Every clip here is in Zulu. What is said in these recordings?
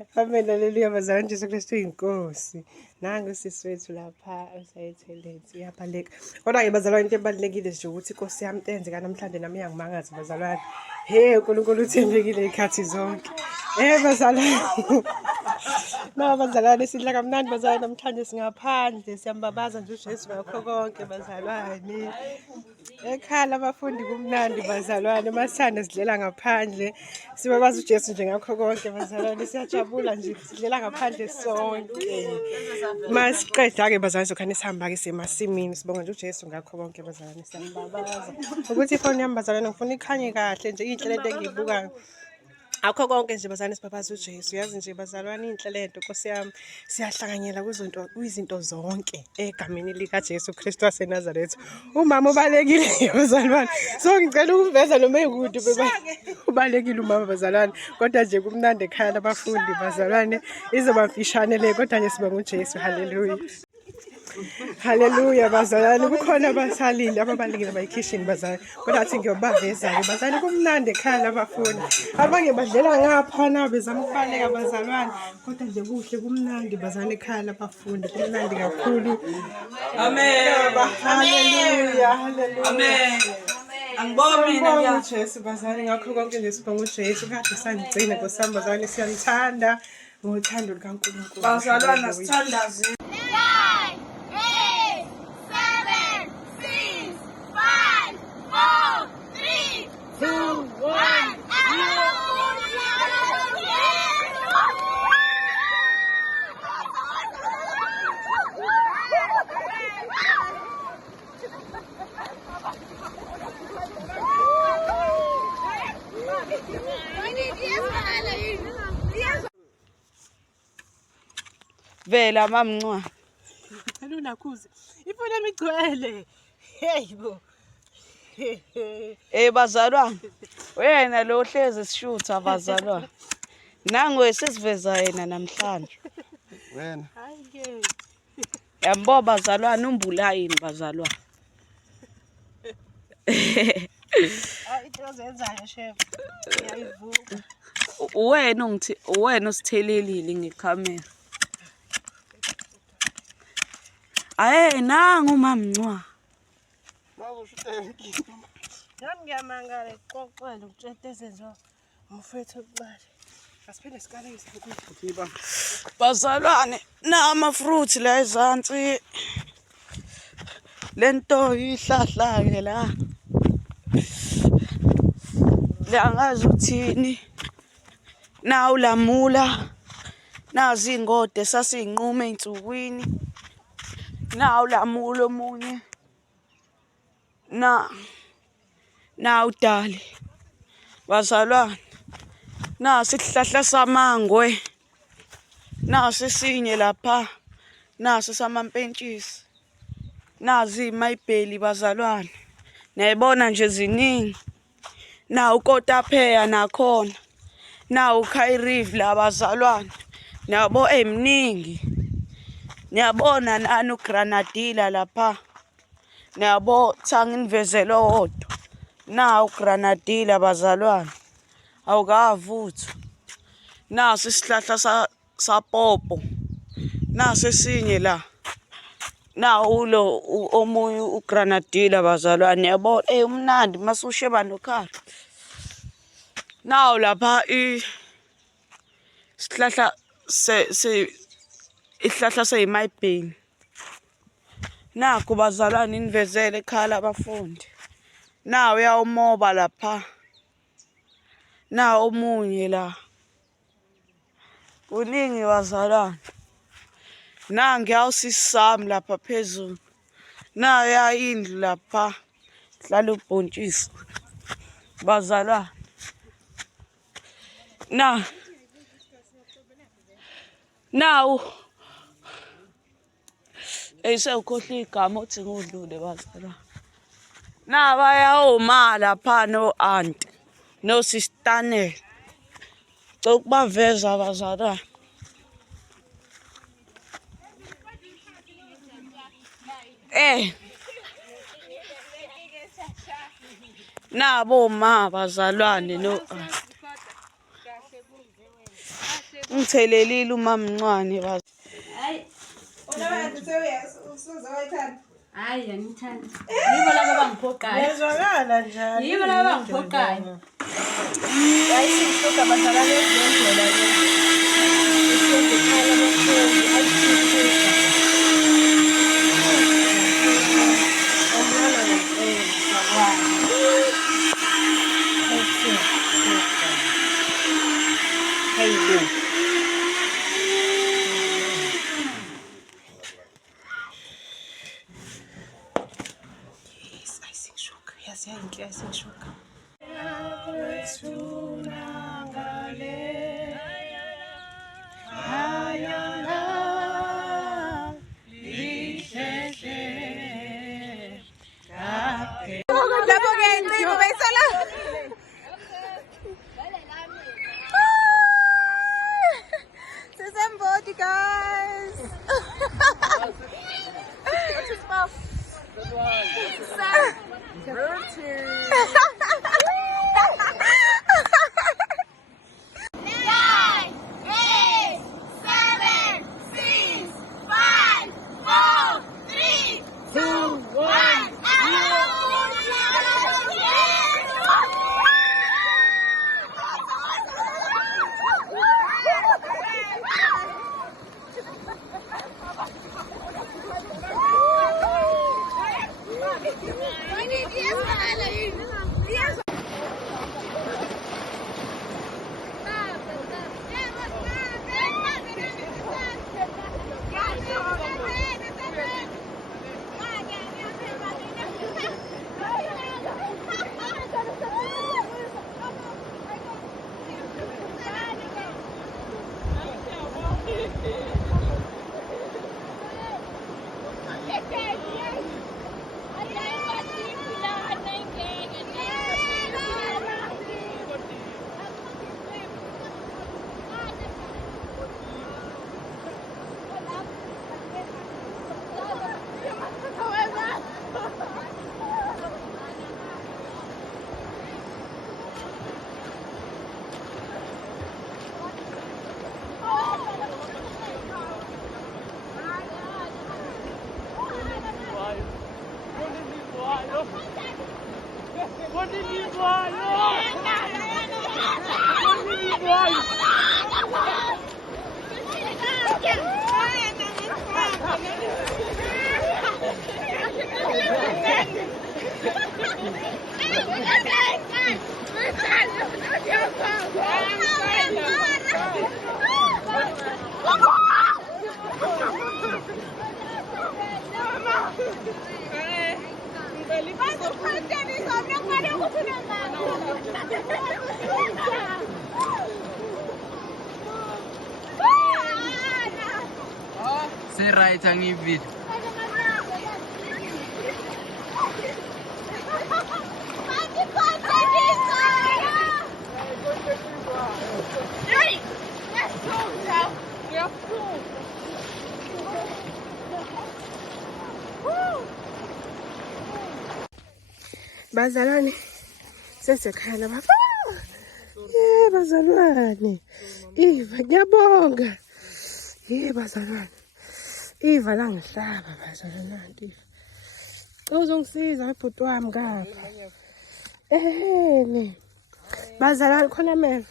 Amen, haleluya bazalwane, Jesu Kristu inkosi. Nangu sisi wethu lapha usayitholensi uyabaleka. Kodwa-ke bazalwane, into ebalulekile nje ukuthi inkosi yami enze kanamhlanje nami iyangimangaza bazalwane. He uNkulunkulu uthembekile ikhathi zonke. Bazalwane. No bazalwane, sidla kamnandi bazalwane, namhlanje singaphandle siyambabaza nje uJesu ngakho konke bazalwane. Ekhaya labafundi kumnandi bazalwane, masithanda sidlela ngaphandle sibabaza uJesu nje ngakho konke bazalwane, siyajabula nje sidlela ngaphandle sonke. Masiqeda-ke bazalwane sokhane sihamba-ke semasimini sibonga nje uJesu ngakho konke bazalwane, siyambabaza ukuthi ifoni yami bazalwane ngifuna ikhanye kahle nje iy'nhle lento engiyibukayo. Akho konke nje bazalwane sibabaza uJesu, yazi nje bazalwane iy'nhle lento Nkosi yami, siyahlanganyela kwizinto zonke egameni likaJesu Kristu waseNazaretha. Umama ubalekile bazalwane, so ngicela ukuveza noma eyikude ubalekile umama bazalwane, kodwa nje kumnandi ekhaya labafundi bazalwane, izoba mfishane le kodwa nje sibonga uJesu. Haleluya. Haleluya bazalwane, kukhona abasalile ababalekile bayikhishini bazalwane, kodwa athi ngiyobaveza-ke bazalwane, kumnandi ekhaya labafundi. Abanye badlela ngapha nabo bezama ukubaleka bazalwane, kodwa nje kuhle kumnandi bazalwane ekhaya labafundi, kumnandi kakhulu. Amen. Haleluya, haleluya. Amen. Angiboni Sibonga uJesu bazalwane ngakho konke nje sibonga uJesu, kade sangigcina Nkosi yami bazalwane, siyanithanda ngothando lukaNkulunkulu. bazalwana sithandaze. 9, 8, 7, 6, 5, 4, 3, 2, 1. Vela mamncwa. Alula kuze. Ifuna imigcwele. Hey bo. Bazalwana. Wena lo hlezi sishutha bazalwana. Nangu sesiveza yena namhlanje. Wena. Hayi ke. Yambo bazalwana umbula yini bazalwana. Into ozenzayo chef. Ngiyayivuka. Wena usithelelile ngekhamera. Nangu mamncwa. Nami ngiyamangala iqoqwela ukutshela ezenziwa umfethu okuqala. Asiphinde sikalekise ukudla. Bazalwane, nama-fruits la ezansi. Lento ihlahla-ke la. Angazi uthini. Nawu lamula. Nazi ingode sasiyinqume ey'nsukwini. Nawu lamula omunye. Nawu dali. Bazalwane. Nasi isihlahla samangwe. Nasi esinye lapha. Nasi samampentshisi. Nazi imayibheli bazalwane. Nayibona nje ziningi. Nawu kotapheya nakhona. Nawu Khairive la bazalwane. Nabo emningi. Niyabona nani ugranadilla lapha. Niyabo thanginivezela owodwa. Nawu ugranadilla bazalwane. Awukavuthu. Nasi isihlahla sapopo. Nasi esinye la. Nawu lo omunye ugranadilla bazalwane. Yabo umnandi masusheba nokhala. Nawu lapha isihlahla isihlahla seyimayibheni. Nakho bazalwane inivezele ekhaya labafundi. Nawu uyawumoba lapha. Nawu omunye la. Kuningi bazalwane. Nangu yawusisami lapha phezulu. Nawu yayindlu lapha. Hlala ubhontshisi. Bazalwane. Nawu. Sewukhohlwa igama othi ngudlule bazalwane. Nabayawoma lapha no-aunt. No-sistanel. Ukubaveza bazalwane. Nabo ma bazalwane no-aunt. Ngithelelile umamncwane bazi. Hayi. Usuzowayithanda. Hayi angithandi. Yibo laba bangiphoqayo. Yazwakala njalo. Yibo laba bangiphoqayo. Hayi sishoka bazalwane ezindlela le. Usuzokhala abafundi ayisiphuka. Omwana ngempela sakwazi. Hey you. Yes, I sing sugar. Yes, yeah, I sing sugar. Say right ang ibig. Bazalwane sesekhaya baba. Bazalwane. Iva ngiyabonga. Bazalwane. Iva la ngihlaba bazalwane nanti. Uzongisiza ibhuti wami ngapha. Bazalwane khona meva.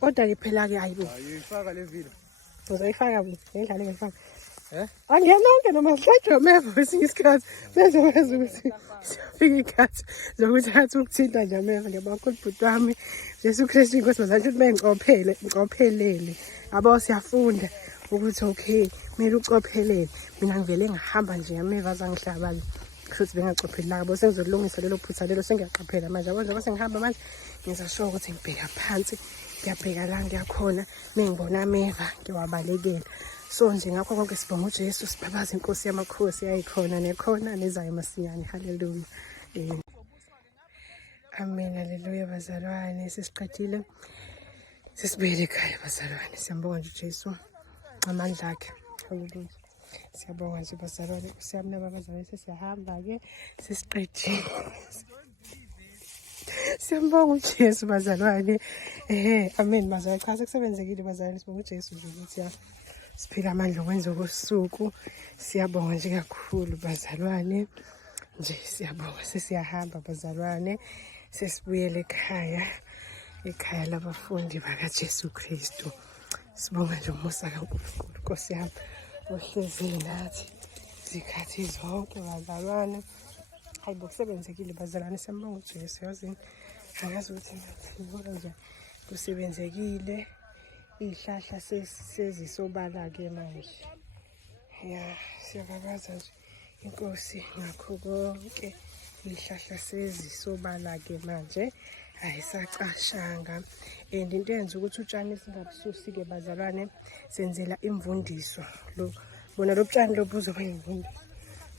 Kodwa ke phela ke ayibo. Ayifaka le video. Uzoyifaka bu, ngidlale ngifaka. Angenonke noma hlatshwe meva kwesinye isikhathi bezokwazi ukuthi siyafika ikhathi zokuthi athi ukuthinta nje ameva ngiyabakhulu bhuti wami Jesu Kristu inkosi bazalwane ukuthi ngicophelele abo siyafunda ukuthi okay kumele ucophelele mina ngivele ngihamba nje ameva zangihlaba futhi bengacophelanga abo sengizolungisa lelo phutha lelo sengiyaqaphela manje yabo njengoba sengihamba manje ngizasho ukuthi ngibheka phansi ngiyabheka la ngiyakhona mengibona ameva ngiwabalekela. So nje ngakho konke sibonga uJesu sibabaza inkosi yamakhosi yayikhona nekhona nezayo masinyane. Haleluya. Amen. Haleluya bazalwane sesiqedile sesibuyele ekhaya bazalwane. Siyambonga nje uJesu amandla akhe. Haleluya. Siyabonga nje bazalwane. Siyabona babazalwane sesiyahamba ke sesiqedile. Siyambonga uJesu bazalwane. Amen bazalwane. Cha sekusebenzekile bazalwane sibonga uJesu nje ukuthi ya siphila amandla okwenza kosuku. Siyabonga nje kakhulu bazalwane. Nje siyabonga sesiyahamba bazalwane. Sesibuyele ekhaya labafundi bakaJesu Kristu. Sibonga nje umusa kaNkulunkulu Nkosi yami ohlezi nathi zikhathi zonke bazalwane. Hayi bokusebenzekile bazalwane siyambonga uJesu yazini. Angazi ukuthi ngathi nje kusebenzekile. Ihlahla sezisobala ke manje. Ya siyababaza nje Inkosi ngakho konke. Ihlahla sezisobala ke manje. Ayisacashanga and into eyenza ukuthi utshani singabususi ke bazalwane senzela imvundiso bona lo butshani lobuzoba imvundiso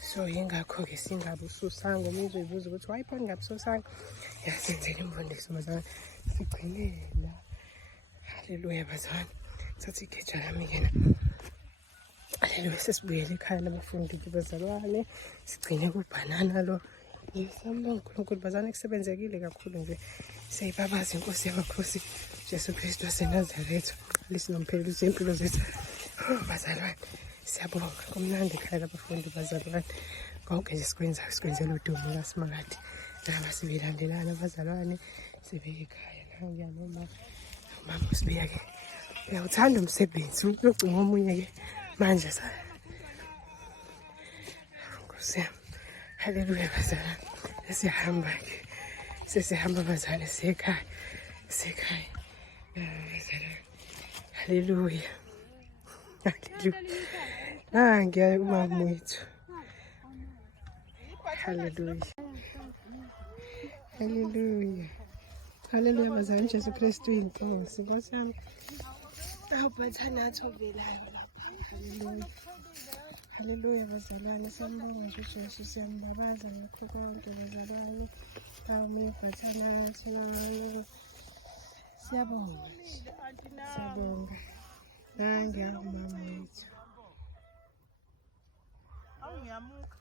so yingakho ke singabususanga umuntu uzoyibuza ukuthi why phela ngabususanga yasenzela imvundiso bazalwane sigcinela. Haleluya bazalwane sathi igeja lami kena. Haleluya sesibuyele ekhaya labafundi bazalwane sigcine kubanana lo. Siyambonga uNkulunkulu bazalwane kusebenzekile kakhulu nje. Siyayibabaza Inkosi yamakhosi Jesu Kristu waseNazaretha. Lisinomphelezo impilo zethu. Bazalwane siyabonga kumnandi ekhaya labafundi bazalwane. Konke nje sikwenzela udumo kaSimakade. Naba sibilandelana bazalwane sibeke ekhaya la ngiyanoma mama usibiya ke. Uyawuthanda umsebenzi uyogcina omunye ke manje sa. Nkosi yami. Haleluya bazalwane. Sesihamba ke. Sesihamba bazalwane sekhaya. Bazalwane. Haleluya. Haleluya. Ngiya umama wethu. Haleluya. Haleluya. Haleluya bazalwane Jesu Kristu inkosi. Nkosi yami. Awuphatha nathi ovelayo lapha. Haleluya. Haleluya bazalwane siyambonga nje uJesu siyambabaza ngakho konke bazalwane. Awumephatha nathi mama. Siyabonga. Siyabonga. Ngiya umama wethu. Awungiyamuka.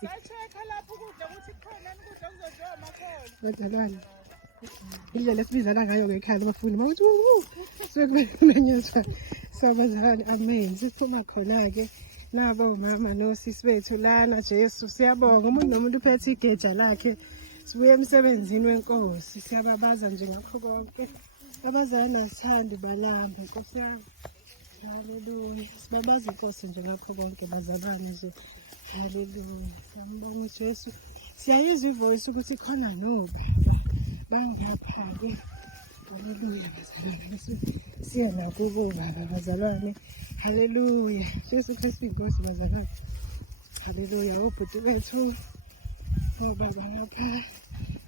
Sayitheka lapho ukudla ukuthi khona ukudla kuzodliwa amakhona. Bazalwane. Indlela esibizana ngayo ngekhaya labafundi mawuthi sokumenyezwa sabazalwane amen siphuma khona ke nabo mama nosisi bethu lana Jesu siyabonga umuntu nomuntu uphethe igeja lakhe sibuye emsebenzini wenkosi siyababaza nje ngakho konke abazalwane asithandi balambe Nkosi yami. Haleluya sibabaza inkosi nje ngakho konke bazalwane nje. Haleluya siyambonga uJesu siyayizwa ivoice ukuthi khona noba bangapha-ke. Haleluya bazalwane siyena kubo baba bazalwane. Haleluya Jesu Kristu inkosi bazalwane. Haleluya obhuti bethu obaba ngapha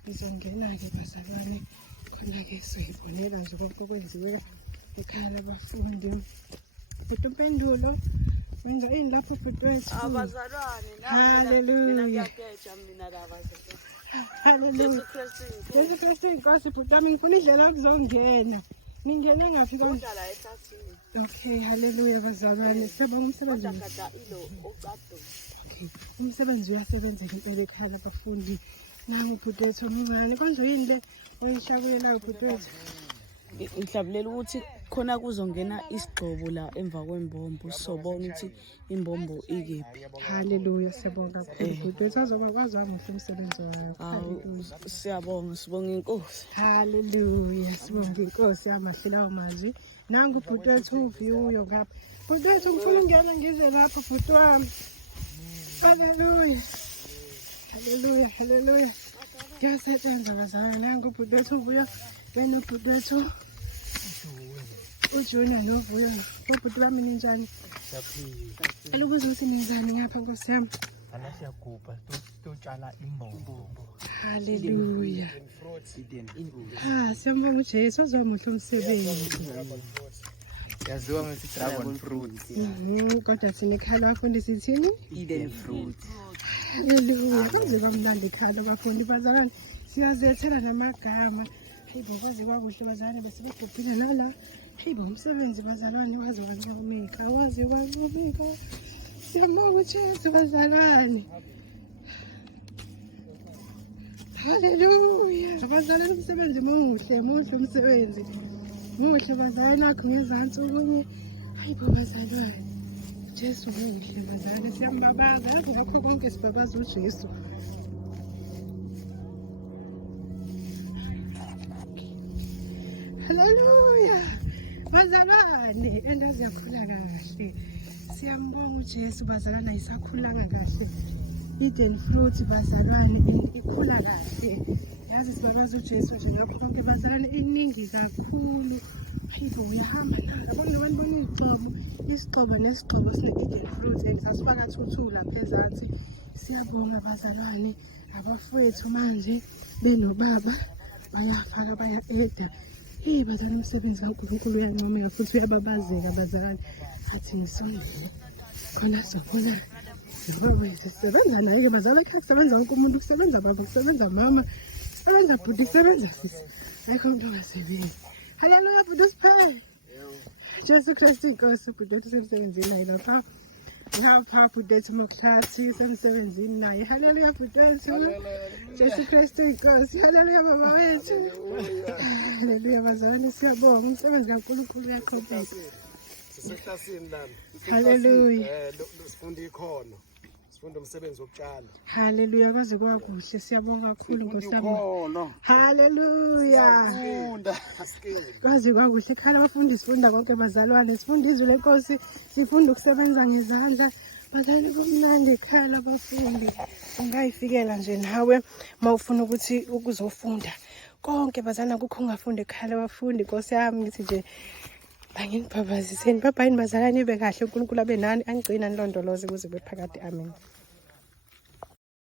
bizongena-ke bazalwane khona-ke soyibonela nje konke okwenziwe ekhaya labafundi. Bhuti uMpendulo wenza ini lapho bhuti wethu? Abazalwane Haleluya. Ngiyageja mina la bazalwane. Haleluya Jesu Kristu inkosi bhuti wami ngifuna indlela yokuzongena. Ningene ngaphi konje? Kodwa la ehlathini. Okay, haleluya bazalwane. Siyabonga umsebenzi. Kodwa kada ilo ocado. Okay. Umsebenzi uyasebenzeka impela ekhaya labafundi. Nangu bhuti wethu ngingani konje yini le oyishakulela bhuti wethu? Ngihlabulela ukuthi khona kuzongena isigxobo la emva kwembombo sobona ukuthi imbombo ikephi. Haleluya siyabonga kakhulu bhuti wethu azoba kwazi wamuhle umsebenzi wayo. Haleluya. Siyabonga sibonga inkosi. Haleluya sibonga inkosi yamahlela amazwi. Nangu bhuti wethu uviyo ngapha. Bhuti wethu ngifuna ungena ngize lapho bhuti wami. Haleluya. Haleluya. Haleluya. Kuyasebenza bazalwane nangu bhuti wethu uvuyo. Wena bhuti wethu uJona novuyo ubhuti wami ninjani? Siyaphila. Ukuze ukuthi ninjani ngapha Nkosi yami? Anasiyagubha sitotshala imbombo. Haleluya. Siyambonga uJesu azomuhle umsebenzi. Yaziwa ngokuthi dragon fruit. Kodwa thina ekhaya labafundi sithini? Eden fruit. Haleluya. Kaze kamnandi ekhaya labafundi bazalwane. Siyazethela namagama. Hayibo kwaze kwakuhle bazalwane bese begubhile nala. Hayibo umsebenzi bazalwane waze wancomeka. Siyambonga uJesu bazalwane. Haleluya. Abazalwane umsebenzi muhle umsebenzi. Muhle bazalwane nakho ngezantsi okunye. Hayi babazalwane. Jesu muhle bazalwane siyambabaza yazi ngakho konke sibabaza uJesu. Haleluya. Bazalwane endazi yakhula kahle. Siyambonga uJesu bazalwane ayisakhulanga kahle. Eden fruit bazalwane ikhula kahle. Yazi sibabaza uJesu nje ngakho konke bazalwane iningi kakhulu. Hayibo uyahamba nala bonke abantu bonigcobo isigcobo nesigcobo sine Eden fruit and sasifaka thuthula phezansi. Siyabonga bazalwane abafowethu manje benobaba bayafaka baya-eda. Bazalwane umsebenzi kaNkulunkulu uyancomeka futhi uyababazeka bazalwane. Athi ngisondele khona sokona sisebenza naye bazalwane ekhaya kusebenza wonke umuntu kusebenza baba kusebenza mama kusebenza bhuti kusebenza sisi ayikho umuntu ongasebenzi. Haleluya bhuti usiphe Jesu Kristu inkosi bhuti wethu usemsebenzini naye lapha bhuti wethu Moklathi usemsebenzini naye. Haleluya bhuti wethu Jesu Kristu inkosi. Haleluya baba wethu. Haleluya bazalwane siyabonga umsebenzi kaNkulunkulu uyaqhubeka. Siseklasini lana. Haleluya. Sifunda ikhono. Sifunda umsebenzi wokutshala. Haleluya kwaze kwakuhle siyabonga kakhulu ngosami. Haleluya. Funda skill. Kwaze kwakuhle ekhaya abafundi sifunda konke bazalwane sifunda izwi lenkosi sifunda ukusebenza ngezandla. Bazalwane kumnandi ekhaya abafundi ungayifikela nje nawe mawufuna ukuthi ukuzofunda. Konke bazana kukho ungafunda ekhaya abafundi Nkosi yami ngithi nje angingibhabaziseni babhayini bazalwane ibe kahle uNkulunkulu abe nani angigcina nilondoloze kuze bephakade amen.